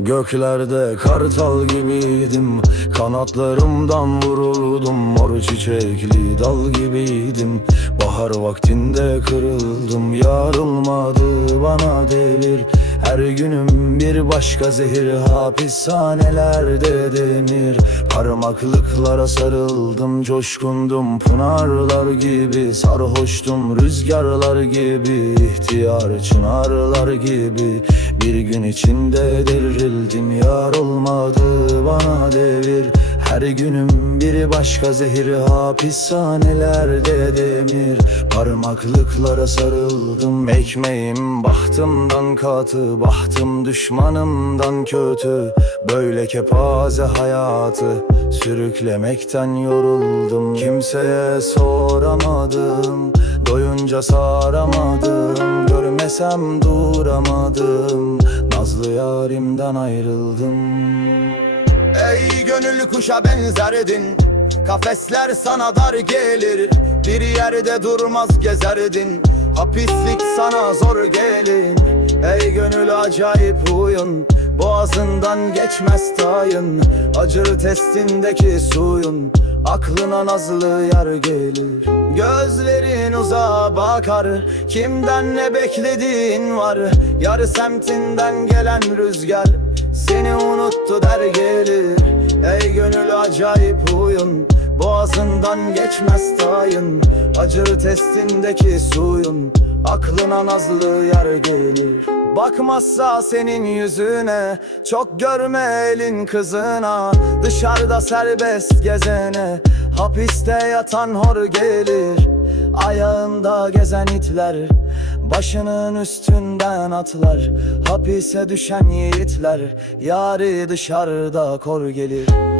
Göklerde kartal gibiydim Kanatlarımdan vuruldum. Mor çiçekli dal gibiydim Bahar vaktinde kırıldım. Yarılmadı bana devir Her günüm bir başka zehir Hapishanelerde demir Parmaklıklara sarıldım Coşkundum pınarlar gibi. Sarhoştum rüzgarlar gibi ihtiyar çınarlar gibi. Bir gün içinde devrildim Yar olmadı Her günüm bir başka zehir Hapishanelerde demir. Parmaklıklara sarıldım Ekmeğim bahtımdan katı Bahtım düşmanımdan kötü. Böyle kepaze hayatı Sürüklemekten yoruldum. Kimseye soramadım Doyunca saramadım. Görmesem duramadım Nazlı yarimden ayrıldım Ey gönül kuşa benzerdin. Kafesler sana dar gelir. Bir yerde durmaz gezerdin. Hapislik sana zor gelin Ey gönül acayip huyun. Boğazından geçmez tayın. Acır testindeki suyun. Aklına nazlı yer gelir. Gözlerin uzağa bakar. Kimden ne beklediğin var? Yarı semtinden gelen rüzgar Seni unuttu der gelir acayip huyun. Boğazından geçmez tayın Acır testindeki suyun. Aklına nazlı yer gelir. Bakmazsa senin yüzüne Çok görme elin kızına. Dışarıda serbest gezene Hapiste yatan hor gelir. Ayağında gezen itler Başının üstünden atlar. Hapise düşen yiğitler Yari dışarıda kor gelir